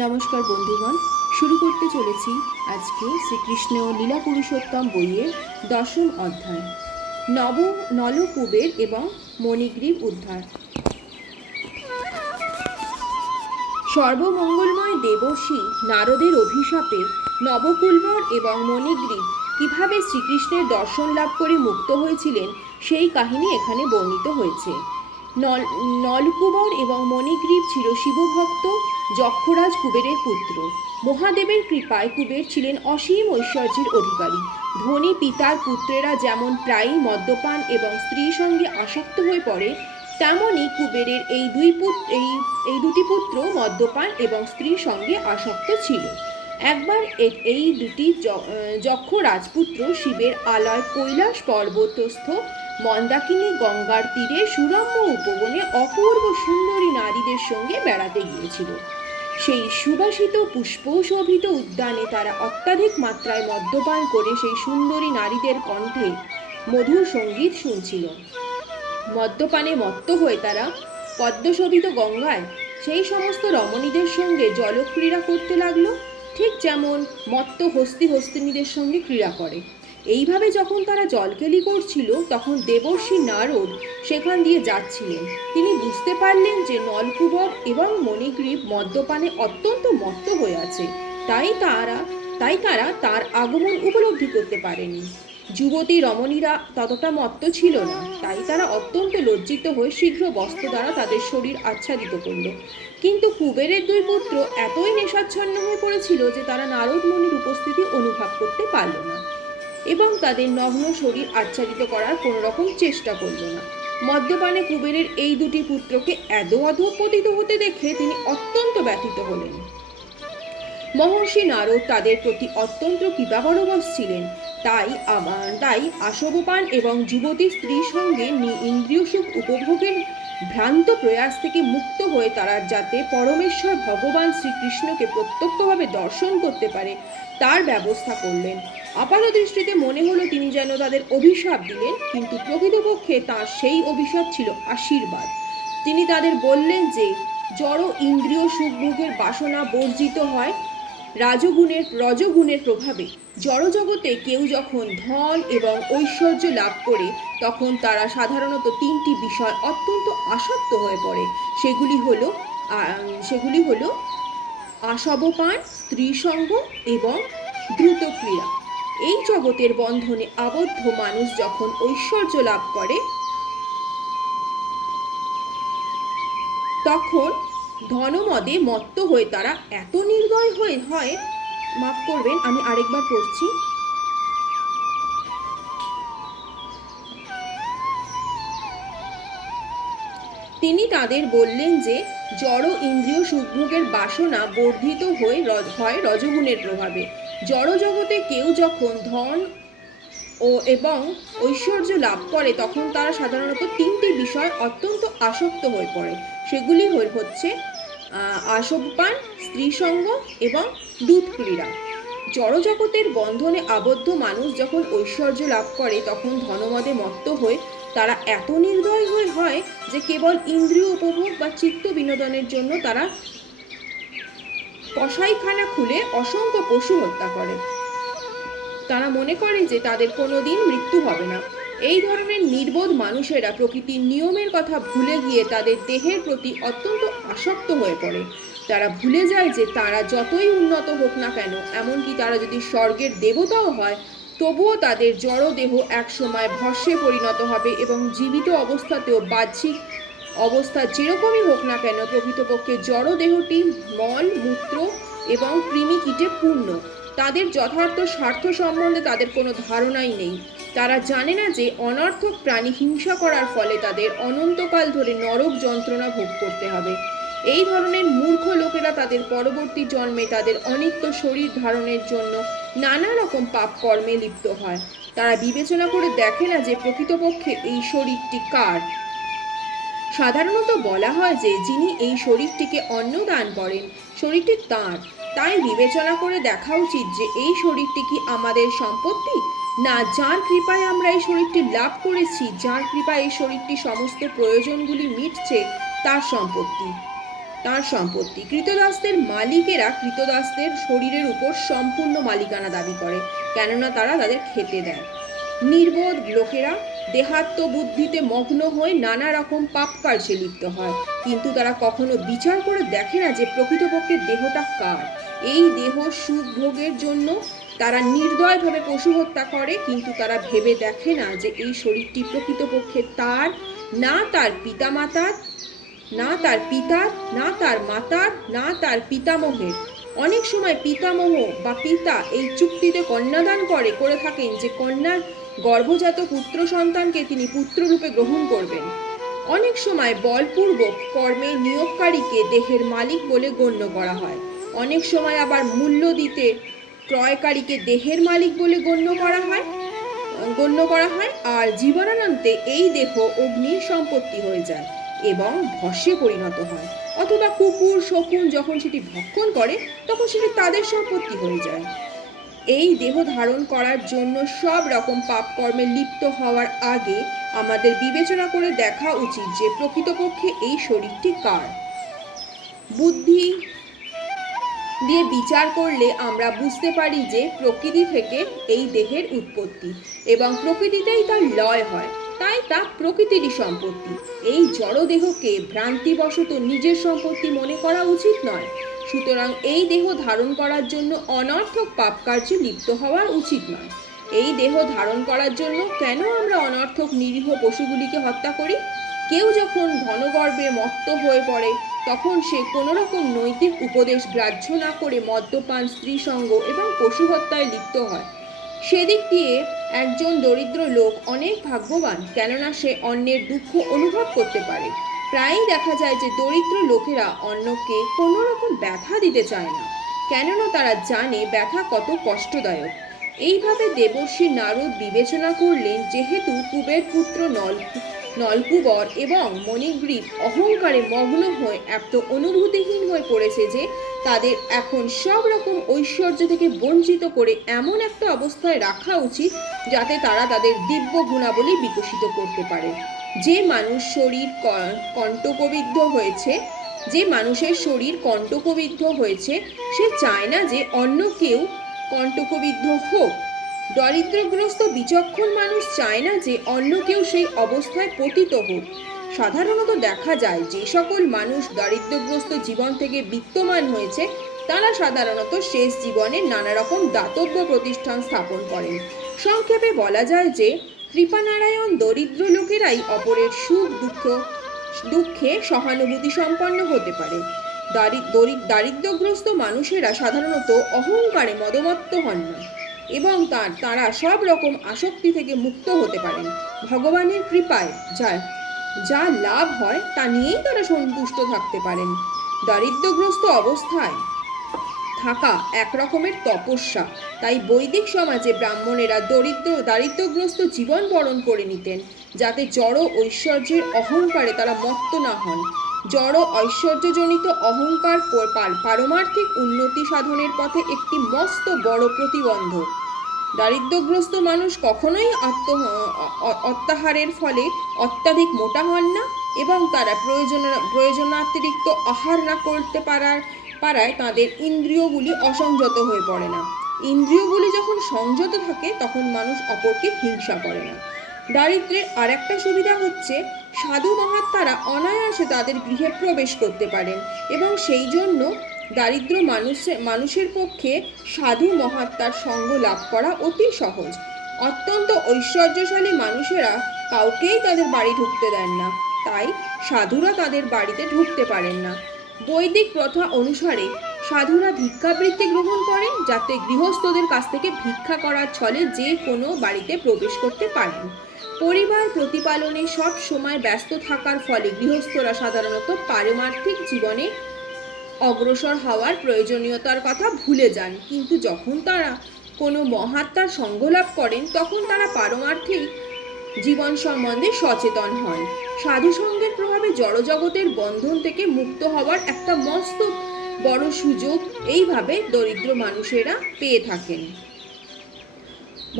নমস্কার বন্ধুগণ, শুরু করতে চলেছি আজকে শ্রীকৃষ্ণ লীলা পুরুষোত্তম বইয়ের 10ম অধ্যায় নলকূবের এবং মণিগ্রীব উদ্ধার। সর্বমঙ্গলময় দেবর্ষি নারদের অভিশাপে নবকুলবর এবং মণিগ্রীব কিভাবে শ্রীকৃষ্ণের দর্শন লাভ করে মুক্ত হয়েছিলেন সেই কাহিনী এখানে বর্ণিত হয়েছে। নলকুবর এবং মণিগ্রীব ছিল শিবভক্ত যক্ষরাজ কুবেরের পুত্র। মহাদেবের কৃপায় কুবের ছিলেন অসীম ঐশ্বর্যের অধিকারী। ধনী পিতার পুত্রেরা যেমন প্রায়ই মদ্যপান এবং স্ত্রীর সঙ্গে আসক্ত হয়ে পড়ে, তেমনি কুবেরের এই দুটি পুত্র মদ্যপান এবং স্ত্রীর সঙ্গে আসক্ত ছিল। একবার এই দুটি যক্ষ রাজপুত্র শিবের আলয় কৈলাস পর্বতস্থ মন্দাকিনী গঙ্গার তীরে সুরম্য উপবনে অপূর্ব সুন্দরী নারীদের সঙ্গে বেড়াতে গিয়েছিল। সেই সুবাসিত পুষ্পশোভিত উদ্যানে তারা অত্যাধিক মাত্রায় মদ্যপান করে সেই সুন্দরী নারীদের কণ্ঠে মধুর সঙ্গীত শুনছিল। মদ্যপানে মত্ত হয়ে তারা পদ্মশোভিত গঙ্গায় সেই সমস্ত রমণীদের সঙ্গে জলক্রীড়া করতে লাগলো, ঠিক যেমন মত্ত হস্তিনীদের সঙ্গে ক্রীড়া করে। এইভাবে যখন তারা জলকেলি করছিল, তখন দেবর্ষি নারদ সেখান দিয়ে যাচ্ছিলেন। তিনি বুঝতে পারলেন যে নলকুবর এবং মণিগ্রীব মদ্যপানে অত্যন্ত মত্ত হয়ে আছে, তাই তারা তার আগমন উপলব্ধি করতে পারেনি। যুবতী রমণীরা ততটা মত্ত ছিল না, তাই তারা অত্যন্ত লজ্জিত হয়ে শীঘ্র বস্ত্র দ্বারা তাদের শরীর আচ্ছাদিত করল। কিন্তু কুবেরের দুই পুত্র এতই নেশাচ্ছন্ন হয়ে পড়েছিল যে তারা নারদ মুনির উপস্থিতি অনুভব করতে পারল না এবং তাদের নগ্ন শরীর আচ্ছাদিত করার কোনো রকম চেষ্টা করল না। মদ্যপানে কুবেরের এই দুটি পুত্রকে এত অধঃপতিত হতে দেখে তিনি অত্যন্ত ব্যথিত হলেন। মহর্ষি নারদ তাদের প্রতি অত্যন্ত কৃপাবরবশ ছিলেন। তাই আসবপান এবং যুবতী স্ত্রীর সঙ্গে ইন্দ্রিয় সুখ উপভোগের ভ্রান্ত প্রয়াস থেকে মুক্ত হয়ে তারা যাতে পরমেশ্বর ভগবান শ্রীকৃষ্ণকে প্রত্যক্ষভাবে দর্শন করতে পারে তার ব্যবস্থা করলেন। আপাত দৃষ্টিতে মনে হলো তিনি যেন তাদের অভিশাপ দিলেন, কিন্তু প্রকৃতপক্ষে তাঁর সেই অভিশাপ ছিল আশীর্বাদ। তিনি তাদের বললেন যে জড় ইন্দ্রিয় সুখভোগের বাসনা বর্জিত হয় রজগুণের প্রভাবে। জড়জগতে কেউ যখন ধন এবং ঐশ্বর্য লাভ করে, তখন তারা সাধারণত তিনটি বিষয় অত্যন্ত আসক্ত হয়ে পড়ে। সেগুলি হলো আসবপান, স্ত্রীসঙ্গ এবং দ্রুত ক্রীড়া। এই জগতের বন্ধনে আবদ্ধ মানুষ যখন ঐশ্বর্য লাভ করে, তখন ধনমদে মত্ত হয়ে তারা এত নির্দয় হয়, মাফ করবেন, আমি আরেকবার পড়ছি। তিনি তাদের বললেন যে জড় ইন্দ্রিয় সুখভোগের বাসনা বর্ধিত হয় রজগুণের প্রভাবে। জড় জগতে কেউ যখন ধন এবং ঐশ্বর্য লাভ করে, তখন তারা সাধারণত তিনটি বিষয় অত্যন্ত আসক্ত হয়ে পড়ে। সেগুলি হচ্ছে আসবপান, স্ত্রীসঙ্গ এবং দুধ ক্রীড়া। জড়জগতের বন্ধনে আবদ্ধ মানুষ যখন ঐশ্বর্য লাভ করে, তখন ধনমদে মত্ত হয়ে তারা এত নির্দয় হয় যে কেবল ইন্দ্রিয় উপভোগ বা চিত্ত বিনোদনের জন্য তারা কসাইখানা খুলে অসংখ্য পশু হত্যা করে। তারা মনে করে যে তাদের কোনোদিন মৃত্যু হবে না। এই ধরনের নির্বোধ মানুষেরা প্রকৃতির নিয়মের কথা ভুলে গিয়ে তাদের দেহের প্রতি অত্যন্ত আসক্ত হয়ে পড়ে। তারা ভুলে যায় যে তারা যতই উন্নত হোক না কেন, এমনকি তারা যদি স্বর্গের দেবতাও হয়, তবুও তাদের জড় দেহ একসময় ভস্মে পরিণত হবে এবং জীবিত অবস্থাতেও বাহ্যিক অবস্থা যেরকমই হোক না কেন, প্রকৃতপক্ষে জড় দেহটি মল, মূত্র এবং কৃমিকীটে পূর্ণ। তাদের যথার্থ স্বার্থ সম্বন্ধে তাদের কোনো ধারণাই নেই। তারা জানে না যে অনর্থক প্রাণী হিংসা করার ফলে তাদের অনন্তকাল ধরে নরক যন্ত্রণা ভোগ করতে হবে। এই ধরনের মূর্খ লোকেরা তাদের পরবর্তী জন্মে তাদের অনিত্য শরীর ধারণের জন্য নানা রকম পাপ কর্মে লিপ্ত হয়। তারা বিবেচনা করে দেখে না যে প্রকৃতপক্ষে এই শরীরটি কার। সাধারণত বলা হয় যে যিনি এই শরীরটিকে অন্ন দান করেন, শরীরটি তাঁর। তাই বিবেচনা করে দেখা উচিত যে এই শরীরটি কি আমাদের সম্পত্তি, না যার কৃপায় আমরা এই শরীরটি লাভ করেছি, যার কৃপায় এই শরীরটি সমস্ত প্রয়োজনগুলি মিটছে, তার সম্পত্তি। তার সম্পত্তি। কৃতদাসদের মালিকেরা কৃতদাসদের শরীরের উপর সম্পূর্ণ মালিকানা দাবি করে, কেননা তারা তাদের খেতে দেয়। নির্বোধ লোকেরা দেহাত্মবুদ্ধিতে মগ্ন হয়ে নানা রকম পাপ কার্যে লিপ্ত হয়, কিন্তু তারা কখনো বিচার করে দেখে না যে প্রকৃতপক্ষে দেহটা কার। এই দেহ সুখ ভোগের জন্য তারা নির্দয়ভাবে পশু হত্যা করে, কিন্তু তারা ভেবে দেখে না যে এই শরীরটি প্রকৃতপক্ষে তার, না তার পিতামাতার, না তার পিতার, না তার মাতার, না তার পিতামহের। অনেক সময় পিতামহ বা পিতা এই চুক্তিতে কন্যাদান করে থাকেন যে কন্যার গর্ভজাত পুত্র সন্তানকে তিনি পুত্ররূপে গ্রহণ করবেন। অনেক সময় বলপূর্বক কর্মে নিয়োগকারীকে দেহের মালিক বলে গণ্য করা হয়। অনেক সময় আবার মূল্য দিতে ক্রয়কারীকে দেহের মালিক বলে গণ্য করা হয়। আর জীবনান্তে এই দেহ অগ্নির সম্পত্তি হয়ে যায় এবং ভস্মে পরিণত হয়, অথবা কুকুর শকুন যখন সেটি ভক্ষণ করে তখন সেটি তাদের সম্পত্তি হয়ে যায়। এই দেহ ধারণ করার জন্য সব রকম পাপ কর্মে লিপ্ত হওয়ার আগে আমাদের বিবেচনা করে দেখা উচিত যে প্রকৃতপক্ষে এই শরীরটি কার। বুদ্ধি দিয়ে বিচার করলে আমরা বুঝতে পারি যে প্রকৃতি থেকে এই দেহের উৎপত্তি এবং প্রকৃতিতেই তার লয় হয়, তাই তা প্রকৃতিরই সম্পত্তি। এই জড় দেহকে ভ্রান্তিবশত নিজের সম্পত্তি মনে করা উচিত নয়। সুতরাং এই দেহ ধারণ করার জন্য অনর্থক পাপ কার্যে লিপ্ত হওয়া উচিত নয়। এই দেহ ধারণ করার জন্য কেন আমরা অনর্থক নিরীহ পশুগুলিকে হত্যা করি? কেউ যখন ধনগর্বে মত্ত হয়ে পড়ে তখন সে কোনো রকম নৈতিক উপদেশ গ্রাহ্য না করে মদ্যপান, স্ত্রী সঙ্গ এবং পশু হত্যায় লিপ্ত হয়। সেদিক দিয়ে একজন দরিদ্র লোক অনেক ভাগ্যবান, কেননা সে অন্যের দুঃখ অনুভব করতে পারে। প্রায়ই দেখা যায় যে দরিদ্র লোকেরা অন্যকে কোনো রকম ব্যথা দিতে চায় না, কেননা তারা জানে ব্যথা কত কষ্টদায়ক। এইভাবে দেবর্ষি নারদ বিবেচনা করলেন, যেহেতু কুবের পুত্র নলকুবর এবং মণিগ্রীব অহংকারে মগ্ন হয়ে এত অনুভূতিহীন হয়ে পড়েছে যে তাদের এখন সব রকম ঐশ্বর্য থেকে বঞ্চিত করে এমন একটা অবস্থায় রাখা উচিত যাতে তারা তাদের দিব্য গুণাবলী বিকশিত করতে পারে। যে মানুষের শরীর কণ্টকবিদ্ধ হয়েছে সে চায় না যে অন্য কেউ কণ্টকবিদ্ধ হোক। দরিদ্রগ্রস্ত বিচক্ষণ মানুষ চায় না যে অন্য কেউ সেই অবস্থায় পতিত হোক। সাধারণত দেখা যায় যে সকল মানুষ দারিদ্র্যগ্রস্ত জীবন থেকে বিত্তমান হয়েছে তারা সাধারণত শেষ জীবনে নানা রকম দাতব্য প্রতিষ্ঠান স্থাপন করেন। সংক্ষেপে বলা যায় যে কৃপানারায়ণ দরিদ্র লোকেরাই অপরের সুখ দুঃখে সহানুভূতি সম্পন্ন হতে পারে। দারিদ্র্যগ্রস্ত মানুষেরা সাধারণত অহংকারে মদমত্ত হন না এবং তারা সব রকম আসক্তি থেকে মুক্ত হতে পারেন। ভগবানের কৃপায় যা লাভ হয় তা নিয়েই তারা সন্তুষ্ট থাকতে পারেন। দারিদ্র্যগ্রস্ত অবস্থায় থাকা এক রকমের তপস্যা, তাই বৈদিক সমাজে ব্রাহ্মণেরা দারিদ্র্যগ্রস্ত জীবন বরণ করে নিতেন, যাতে জড় ঐশ্বর্যের অহংকারে তারা মত্ত না হন। জড় ঐশ্বর্যজনিত অহংকার পারমার্থিক উন্নতি সাধনের পথে একটি মস্ত বড় প্রতিবন্ধক। দারিদ্র্যগ্রস্ত মানুষ কখনোই অত্যাহারের ফলে অত্যাধিক মোটা হন না এবং তারা প্রয়োজনাতিরিক্ত আহার না করতে পারায় তাদের ইন্দ্রিয়গুলি অসংযত হয়ে পড়ে না। ইন্দ্রিয়গুলি যখন সংযত থাকে তখন মানুষ অপরকে হিংসা করে না। দারিদ্র্যের আরেকটা সুবিধা হচ্ছে সাধু মহাত্মারা অনায়াসে তাদের গৃহে প্রবেশ করতে পারেন এবং সেই জন্য দারিদ্র মানুষের পক্ষে সাধু মহাত্মার সঙ্গ লাভ করা অতি সহজ। অত্যন্ত ঐশ্বর্যশালী মানুষেরা কাউকেই তাদের বাড়ি ঢুকতে দেন না, তাই সাধুরা তাদের বাড়িতে ঢুকতে পারেন না। বৈদিক প্রথা অনুসারে সাধুরা ভিক্ষাবৃত্তি গ্রহণ করেন, যাতে গৃহস্থদের কাছ থেকে ভিক্ষা করার ছলে যে কোনো বাড়িতে প্রবেশ করতে পারেন। পরিবার প্রতিপালনে সব সময় ব্যস্ত থাকার ফলে গৃহস্থরা সাধারণত পারমার্থিক জীবনে অগ্রসর হওয়ার প্রয়োজনীয়তার কথা ভুলে যান, কিন্তু যখন তারা কোনো মহাত্মার সঙ্গ লাভ করেন তখন তারা পারমার্থিক জীবন সম্বন্ধে সচেতন হন। সাধু সঙ্গের প্রভাবে জড়জগতের বন্ধন থেকে মুক্ত হওয়ার একটা মস্ত বড় সুযোগ এইভাবে দরিদ্র মানুষেরা পেয়ে থাকেন।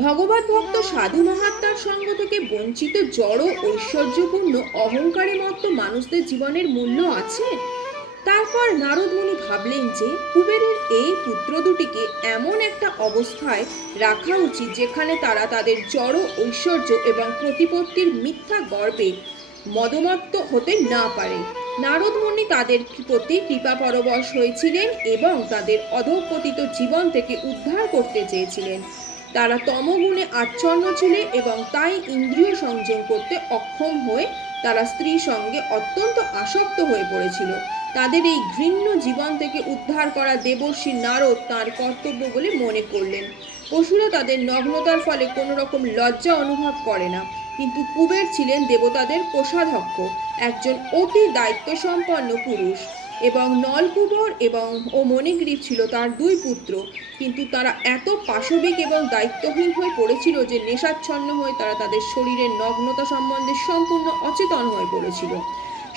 ভগবত ভক্ত সাধু মহাত্মার সঙ্গ থেকে বঞ্চিত জড় ঐশ্বর্যপূর্ণ অহংকারে মত্ত মানুষদের জীবনের মূল্য আছে? তারপর নারদ মুনি ভাবলেন যে কুবেরের এই পুত্র দুটিকে এমন একটা অবস্থায় রাখা উচিত যেখানে তারা তাদের জড় ঐশ্বর্য এবং প্রতিপত্তির মিথ্যা গর্বে মদমত্ত হতে না পারে। নারদ মুনি তাদের প্রতি কৃপা পরবশ হয়েছিলেন এবং তাদের অধঃপতিত জীবন থেকে উদ্ধার করতে চেয়েছিলেন। তারা তমগুণে আচ্ছন্ন ছিলেন এবং তাই ইন্দ্রিয় সংযম করতে অক্ষম হয়ে তারা স্ত্রীর সঙ্গে অত্যন্ত আসক্ত হয়ে পড়েছিল। তাদের এই ঘৃণ্য জীবন থেকে উদ্ধার করা দেবর্ষি নারদ তাঁর কর্তব্য বলে মনে করলেন। পশুরা তাদের নগ্নতার ফলে কোনো রকম লজ্জা অনুভব করে না, কিন্তু কুবের ছিলেন দেবতাদের কোষাধ্যক্ষ, একজন অতি দায়িত্বসম্পন্ন পুরুষ, এবং নলকুবর এবং মণিগ্রীব ছিল তার দুই পুত্র। কিন্তু তারা এত পাশবিক এবং দায়িত্বহীন হয়ে পড়েছিল যে নেশাচ্ছন্ন হয়ে তারা তাদের শরীরের নগ্নতা সম্বন্ধে সম্পূর্ণ অচেতন হয়ে পড়েছিল।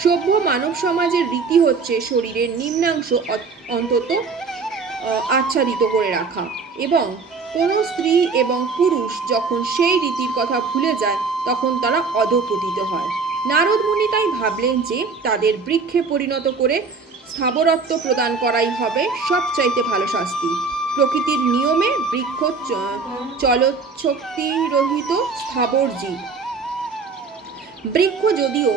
সভ্য মানব সমাজের রীতি হচ্ছে শরীরের নিম্নাংশ অন্তত আচ্ছাদিত করে রাখা, এবং কোনো স্ত্রী এবং পুরুষ যখন সেই রীতির কথা ভুলে যায় তখন তারা অধঃপতিত হয়। নারদ মুনি তাই ভাবলেন যে তাদের বৃক্ষে পরিণত করে স্থাবরত্ব প্রদান করাই হবে সবচাইতে ভালো শাস্তি। প্রকৃতির নিয়মে বৃক্ষ চলচ্ছক্তিরহিত স্থাবর জীব। বৃক্ষ যদিও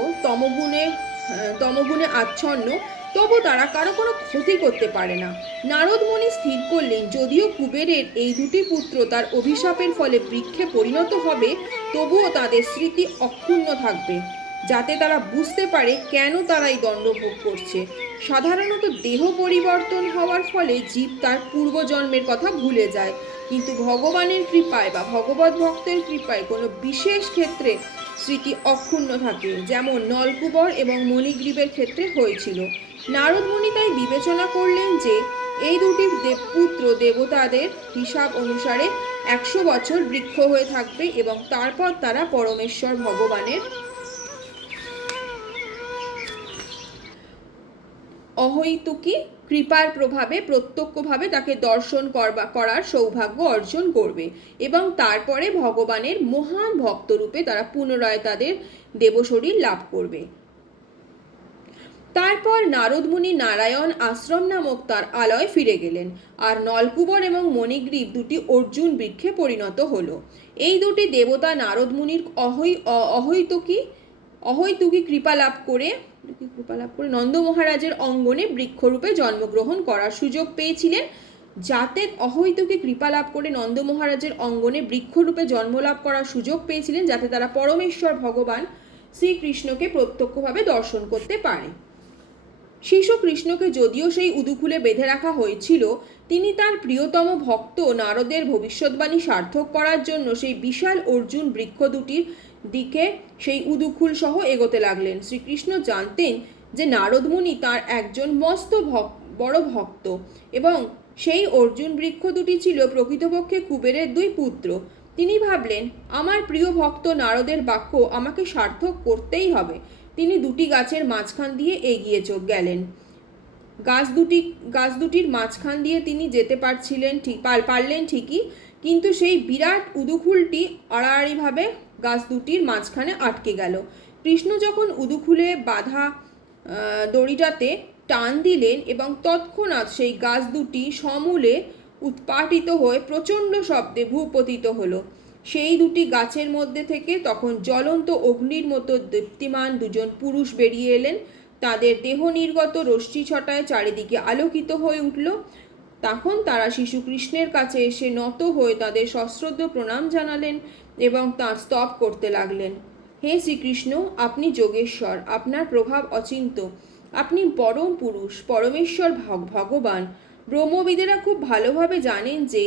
তমগুণে আচ্ছন্ন, তবু তারা কারো কোনো ক্ষতি করতে পারে না। নারদ মুনি স্থির করলেন যদিও কুবেরের এই দুটি পুত্র তার অভিশাপের ফলে বৃক্ষে পরিণত হবে, তবুও তাদের স্মৃতি অক্ষুণ্ণ থাকবে, যাতে তারা বুঝতে পারে কেন তারা এই দণ্ড ভোগ করছে। সাধারণত দেহ পরিবর্তন হওয়ার ফলে জীব তার পূর্বজন্মের কথা ভুলে যায়, কিন্তু ভগবানের কৃপায় বা ভগবত ভক্তের কৃপায় কোনো বিশেষ ক্ষেত্রে স্মৃতি অক্ষুণ্ণ থাকে, যেমন নলকুবর এবং মণিগ্রীবের ক্ষেত্রে হয়েছিল। নারদ মুনি তাই বিবেচনা করলেন যে এই দুটি পুত্র দেবতাদের হিসাব অনুসারে 100 বছর বৃক্ষ হয়ে থাকবে এবং তারপর তারা পরমেশ্বর ভগবানের অহৈতুকী কৃপার প্রভাবে প্রত্যক্ষভাবে তাকে দর্শন করার সৌভাগ্য অর্জন করবে, এবং তারপরে ভগবানের মহান ভক্তরূপে তারা পুনরায় তাদের দেবশরীর লাভ করবে। তারপর নারদ মুনি নারায়ণ আশ্রম নামক তার আলয়ে ফিরে গেলেন, আর নলকুবর এবং মণিগ্রীব দুটি অর্জুন বৃক্ষে পরিণত হলো। এই দুটি দেবতা নারদ মুনির অহৈতুকী কৃপা লাভ করে নন্দ মহারাজের অঙ্গনে বৃক্ষরূপে জন্মগ্রহণ করার সুযোগ পেয়েছিলেন। যাতে অহৈতুকী কৃপা লাভ করে নন্দ মহারাজের অঙ্গনে বৃক্ষরূপে জন্মলাভ করার সুযোগ পেয়েছিলেন, যাতে তারা পরমেশ্বর ভগবান শ্রীকৃষ্ণকে প্রত্যক্ষভাবে দর্শন করতে পারে। শিশু কৃষ্ণকে যদিও সেই উদুকুলে বেঁধে রাখা হয়েছিল, তিনি তার প্রিয়তম ভক্ত নারদের ভবিষ্যৎবাণী সার্থক করার জন্য সেই বিশাল অর্জুন বৃক্ষ দুটির দিকে সেই উদুকুল সহ এগোতে লাগলেন। শ্রীকৃষ্ণ জানতেন যে নারদ মুনি তাঁর একজন মস্ত বড় ভক্ত, এবং সেই অর্জুন বৃক্ষ দুটি ছিল প্রকৃতপক্ষে কুবেরের দুই পুত্র। তিনি ভাবলেন, আমার প্রিয় ভক্ত নারদের বাক্য আমাকে সার্থক করতেই হবে। তিনি দুটি গাছের মাঝখান দিয়ে এগিয়ে গেলেন। গাছ দুটির মাঝখান দিয়ে তিনি যেতে পারলেন ঠিকই, কিন্তু সেই বিরাট উদুখুলটি আড়াআড়িভাবে গাছ দুটির মাঝখানে আটকে গেল। কৃষ্ণ যখন উদুখুলে বাঁধা দড়িটাতে টান দিলেন এবং তৎক্ষণাৎ সেই গাছ দুটি সমূলে উৎপাটিত হয়ে প্রচণ্ড শব্দে ভূপতিত হলো। সেই দুটি গাছের মধ্যে থেকে তখন জ্বলন্ত অগ্নির মতো দীপ্তিমান দুজন পুরুষ বেরিয়ে এলেন। তাদের দেহ নির্গত রশ্মি ছটায় চারিদিকে আলোকিত হয়ে উঠল। তখন তারা শিশু কৃষ্ণের কাছে এসে নত হয়ে তাদের সশ্রদ্ধ প্রণাম জানালেন এবং তাঁর স্তব করতে লাগলেন। হে শ্রীকৃষ্ণ, আপনি যোগেশ্বর, আপনার প্রভাব অচিন্ত, আপনি পরম পুরুষ, পরমেশ্বর ভগবান। ব্রহ্মবিদেরা খুব ভালোভাবে জানেন যে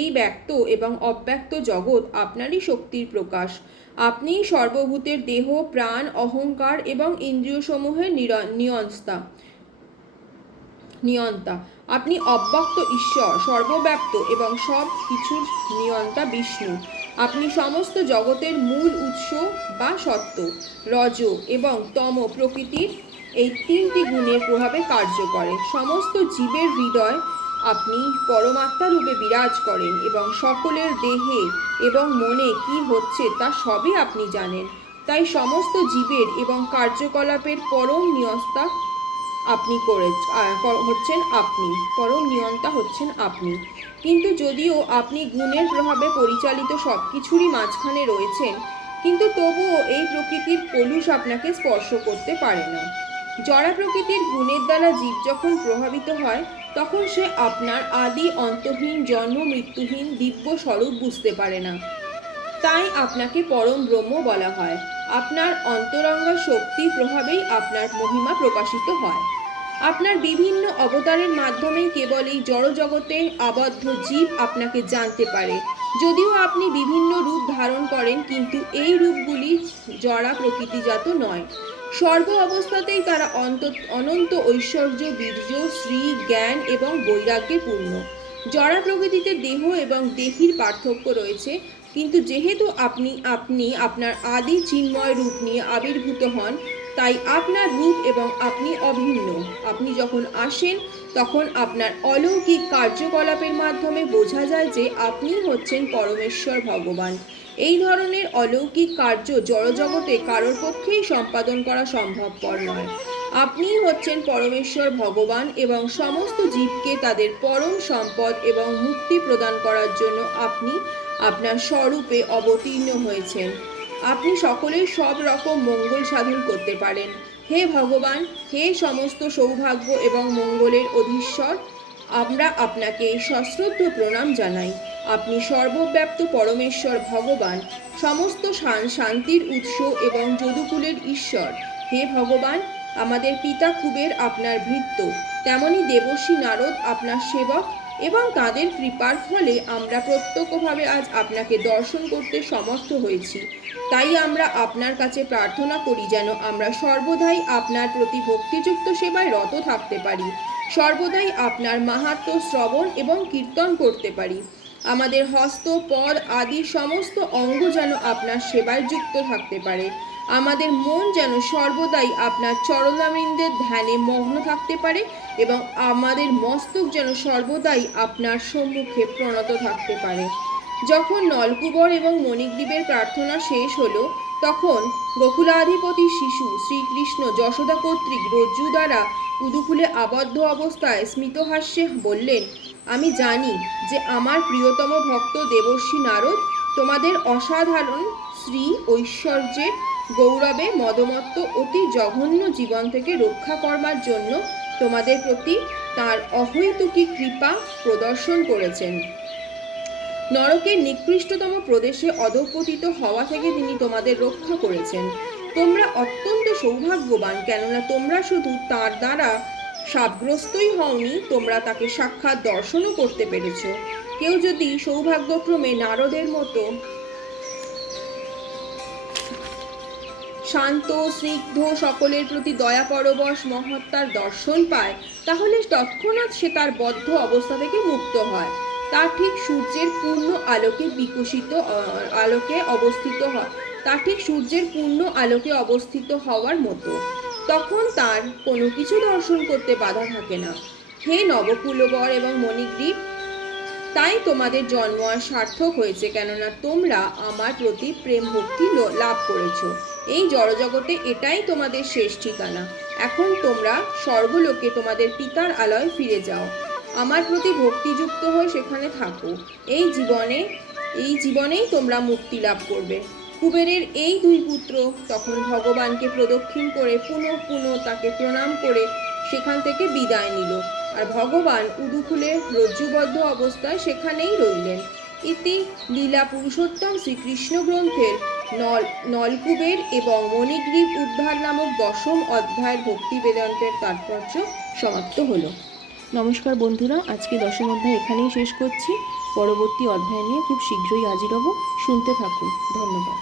এই ব্যক্ত এবং অব্যক্ত জগৎ আপনারই শক্তির প্রকাশ। আপনি সর্বভূতের দেহ, প্রাণ, অহংকার এবং ইন্দ্রিয়সমূহের নিয়ন্তা। আপনি অব্যক্ত ঈশ্বর, সর্বব্যাপ্ত এবং সব কিছুর নিয়ন্তা বিষ্ণু। আপনি সমস্ত জগতের মূল উৎস বা সত্য, রজ এবং তম প্রকৃতির এই তিনটি গুণের প্রভাবে কার্য করে। সমস্ত জীবের হৃদয় আপনি পরমাত্মা রূপে বিরাজ করেন এবং সকলের দেহে এবং মনে কি হচ্ছে তা সবই আপনি জানেন। তাই সমস্ত জীবের এবং কার্যকলাপের পরম নিয়ন্তা আপনি হচ্ছেন আপনি, পরম নিয়ন্তা হচ্ছেন আপনি। কিন্তু যদিও আপনি গুণের প্রভাবে পরিচালিত সব কিছুরই মাঝখানে রয়েছেন, কিন্তু তবুও এই প্রকৃতির কলুষ আপনাকে স্পর্শ করতে পারে না। জড়া প্রকৃতির গুণের দ্বারা জীব যখন প্রভাবিত হয়, তখন সে আপনার আদি অন্তহীন জন্ম মৃত্যুহীন দিব্য স্বরূপ বুঝতে পারে না। তাই আপনাকে পরম ব্রহ্ম বলা হয়। আপনার অন্তরঙ্গা শক্তির প্রভাবেই আপনার মহিমা প্রকাশিত হয়। আপনার বিভিন্ন অবতারের মাধ্যমেই কেবল এই জড়জগতে আবদ্ধ জীব আপনাকে জানতে পারে। যদিও আপনি বিভিন্ন রূপ ধারণ করেন, কিন্তু এই রূপগুলি জড়া প্রকৃতিজাত নয়। সর্ব অবস্থাতেই তারা অনন্ত ঐশ্বর্য, বীর্য, শ্রী, জ্ঞান এবং বৈরাগ্যে পূর্ণ। জড়া প্রকৃতিতে দেহ এবং দেহীর পার্থক্য রয়েছে, কিন্তু যেহেতু আপনি আপনার আদি চিন্ময় রূপ নিয়ে আবির্ভূত হন, তাই আপনার রূপ এবং আপনি অভিন্ন। আপনি যখন আসেন, তখন আপনার অলৌকিক কার্যকলাপের মাধ্যমে বোঝা যায় যে আপনি হচ্ছেন পরমেশ্বর ভগবান। এই ধরনের অলৌকিক কার্য জড়জগতে কারোর পক্ষেই সম্পাদন করা সম্ভবপর নয়। আপনিই হচ্ছেন পরমেশ্বর ভগবান এবং সমস্ত জীবকে তাদের পরম সম্পদ এবং মুক্তি প্রদান করার জন্য আপনি আপনার স্বরূপে অবতীর্ণ হয়েছেন। আপনি সকলের সব রকম মঙ্গল সাধন করতে পারেন। হে ভগবান, হে সমস্ত সৌভাগ্য এবং মঙ্গলের অধীশ্বর, আমরা আপনাকে সশ্রদ্ধ প্রণাম জানাই। আপনি সর্বব্যাপ্ত পরমেশ্বর ভগবান, সমস্ত শান্তির উৎস এবং যদুকুলের ঈশ্বর। হে ভগবান, আমাদের পিতা কুবের আপনার ভৃত্য, তেমনি দেবর্ষি নারদ আপনার সেবক, এবং তাদের কৃপার ফলে আমরা প্রত্যক্ষভাবে আজ আপনাকে দর্শন করতে সমর্থ হয়েছি। তাই আমরা আপনার কাছে প্রার্থনা করি যেন আমরা সর্বদাই আপনার প্রতি ভক্তিযুক্ত সেবায় রত থাকতে পারি, সর্বদাই আপনার মাহাত্ম্য শ্রবণ এবং কীর্তন করতে পারি। আমাদের হস্ত, পদ আদি সমস্ত অঙ্গ যেন আপনার সেবায় যুক্ত থাকতে পারে। আমাদের মন যেন সর্বদাই আপনার চরণামৃন্দের ধ্যানে মগ্ন থাকতে পারে এবং আমাদের মস্তক যেন সর্বদাই আপনার সম্মুখে প্রণত থাকতে পারে। যখন নলকুবর এবং মণিগ্রীবের প্রার্থনা শেষ হলো, তখন গোকুলাধিপতি শিশু শ্রীকৃষ্ণ যশোদা কর্তৃক রজ্জু দ্বারা উদুকুলে আবদ্ধ অবস্থায় স্মিতহাস্যে বললেন, আমি জানি যে আমার প্রিয়তম ভক্ত দেবর্ষি নারদ তোমাদের অসাধারণ শ্রী ঐশ্বর্যের গৌরবে মদমত্ত অতি জঘন্য জীবন থেকে রক্ষা করবার জন্য তোমাদের প্রতি তাঁর অহৈতুকী কৃপা প্রদর্শন করেছেন। নরকের নিকৃষ্টতম প্রদেশে অধঃপতিত হওয়া থেকে তিনি তোমাদের রক্ষা করেছেন। তোমরা অত্যন্ত সৌভাগ্যবান, কেননা তোমরা শুধু তাঁর দ্বারা শাপগ্রস্তই হওনি, তোমরা তাকে সাক্ষাৎ দর্শনও করতে পেরেছ। কেউ যদি সৌভাগ্যক্রমে নারদের মতো শান্ত, স্নিগ্ধ, সকলের প্রতি দয়া পরবশ মহাত্মার দর্শন পায়, তাহলে তৎক্ষণাৎ সে তার বদ্ধ অবস্থা থেকে মুক্ত হয়। তা ঠিক সূর্যের পূর্ণ আলোকে অবস্থিত হওয়ার মতো। তখন তার কোনো কিছু দর্শন করতে বাধা থাকে না। হে নবকুলবর এবং মণিগ্রীব, তাই তোমাদের জন্ম আর সার্থক হয়েছে, কেননা তোমরা আমার প্রতি প্রেম ভক্তি লাভ করেছ। এই জড়জগতে এটাই তোমাদের শেষ ঠিকানা। এখন তোমরা স্বর্গলোকে তোমাদের পিতার আলয়ে ফিরে যাও। আমার প্রতি ভক্তিযুক্ত হয়ে সেখানে থাকো। এই জীবনেই তোমরা মুক্তি লাভ করবে। কুবেরের এই দুই পুত্র তখন ভগবানকে প্রদক্ষিণ করে পুনঃ পুনঃ তাকে প্রণাম করে সেখান থেকে বিদায় নিল, আর ভগবান উদুকুলে রজ্জুবদ্ধ অবস্থায় সেখানেই রইলেন। ইতি লীলা পুরুষোত্তম শ্রীকৃষ্ণ গ্রন্থের নলকুবের এবং মণিগ্রীব উদ্ধার নামক 10ম অধ্যায়ের ভক্তি বেদান্তের তাৎপর্য সমাপ্ত হলো। নমস্কার বন্ধুরা, আজকে 10ম অধ্যায় এখানেই শেষ করছি। পরবর্তী অধ্যায় নিয়ে খুব শীঘ্রই হাজির হব। শুনতে থাকুন। ধন্যবাদ।